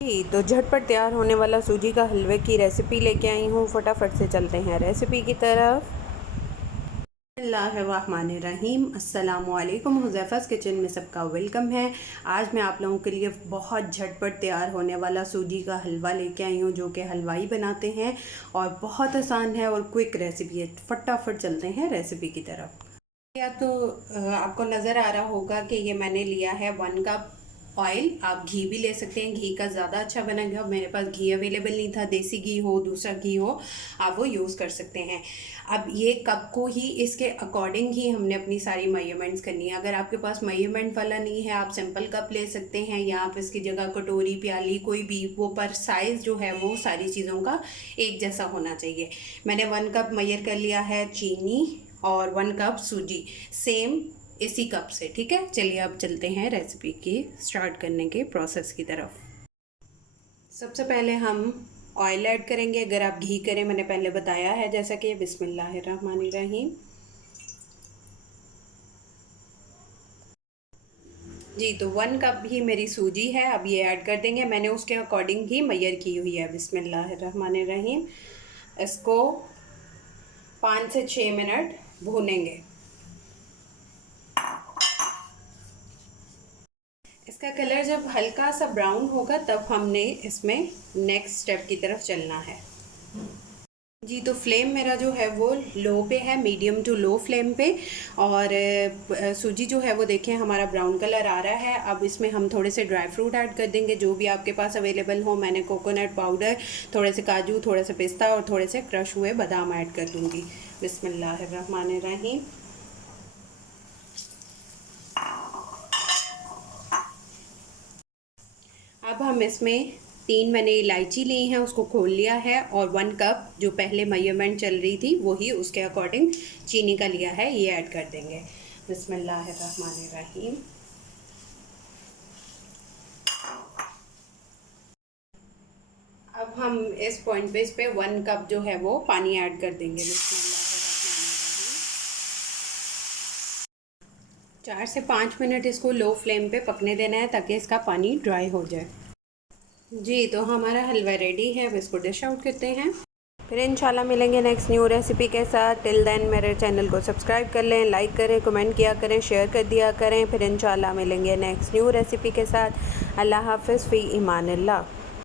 जी, तो झटपट तैयार होने वाला सूजी का हलवे की रेसिपी लेके आई हूँ। फटाफट से चलते हैं रेसिपी की तरफ। बिस्मिल्लाहिर्रहमानिर्रहीम। अस्सलामुअलैकुम। हुज़ैफ़ा's किचन में सबका वेलकम है। आज मैं आप लोगों के लिए बहुत झटपट तैयार होने वाला सूजी का हलवा लेके आई हूँ, जो कि हलवाई बनाते हैं और बहुत आसान है और क्विक रेसिपी है। फटाफट चलते हैं रेसिपी की तरफ। या तो आपको नज़र आ रहा होगा कि ये मैंने लिया है 1 कप ऑयल। आप घी भी ले सकते हैं, घी का ज़्यादा अच्छा बनेगा। मेरे पास घी अवेलेबल नहीं था, देसी घी हो दूसरा घी हो आप वो यूज़ कर सकते हैं। अब ये कप को ही इसके अकॉर्डिंग ही हमने अपनी सारी मेजरमेंट्स करनी है। अगर आपके पास मेजरमेंट वाला नहीं है, आप सिंपल कप ले सकते हैं या आप इसकी जगह कटोरी प्याली कोई भी वो, पर साइज़ जो है वो सारी चीज़ों का एक जैसा होना चाहिए। मैंने 1 कप मेजर कर लिया है चीनी और 1 कप सूजी, सेम इसी कप से। ठीक है, चलिए अब चलते हैं रेसिपी की स्टार्ट करने के प्रोसेस की तरफ। सबसे पहले हम ऑयल ऐड करेंगे। अगर आप घी करें, मैंने पहले बताया है जैसा कि। बिस्मिल्लाहिर्रहमानिर्रहीम। जी, तो 1 कप ही मेरी सूजी है, अब ये ऐड कर देंगे। मैंने उसके अकॉर्डिंग ही मेजर की हुई है। बिस्मिल्लाहिर्रहमानिर्रहीम। इसको 5 से 6 मिनट भूनेंगे। इसका कलर जब हल्का सा ब्राउन होगा तब हमने इसमें नेक्स्ट स्टेप की तरफ चलना है। जी, तो फ्लेम मेरा जो है वो लो पे है, मीडियम टू लो फ्लेम पे। और सूजी जो है वो देखें हमारा ब्राउन कलर आ रहा है। अब इसमें हम थोड़े से ड्राई फ्रूट ऐड कर देंगे, जो भी आपके पास अवेलेबल हो। मैंने कोकोनट पाउडर, थोड़े से काजू, थोड़े से पिस्ता और थोड़े से क्रश हुए बादाम ऐड कर दूँगी। बिस्मिल्लाहिर्रहमानिर्रहीम। अब हम इसमें 3 मैंने इलायची ली हैं, उसको खोल लिया है। और 1 कप जो पहले मेजरमेंट चल रही थी वही उसके अकॉर्डिंग चीनी का लिया है, ये ऐड कर देंगे। बिस्मिल्लाहिर्रहमानिर्रहीम। अब हम इस पॉइंट पे इस पे 1 कप जो है वो पानी ऐड कर देंगे। बिस्मिल्लाहिर्रहमानिर्रहीम। 4 से 5 मिनट इसको लो फ्लेम पे पकने देना है ताकि इसका पानी ड्राई हो जाए। जी, तो हमारा हलवा रेडी है। अब इसको डिश आउट करते हैं। फिर इंशाल्लाह मिलेंगे नेक्स्ट न्यू रेसिपी के साथ। टिल देन मेरे चैनल को सब्सक्राइब कर लें, लाइक करें, कमेंट किया करें, शेयर कर दिया करें। फिर इंशाल्लाह मिलेंगे नेक्स्ट न्यू रेसिपी के साथ। अल्लाह हाफ़िज़ फ़ी ईमानिल्लाह।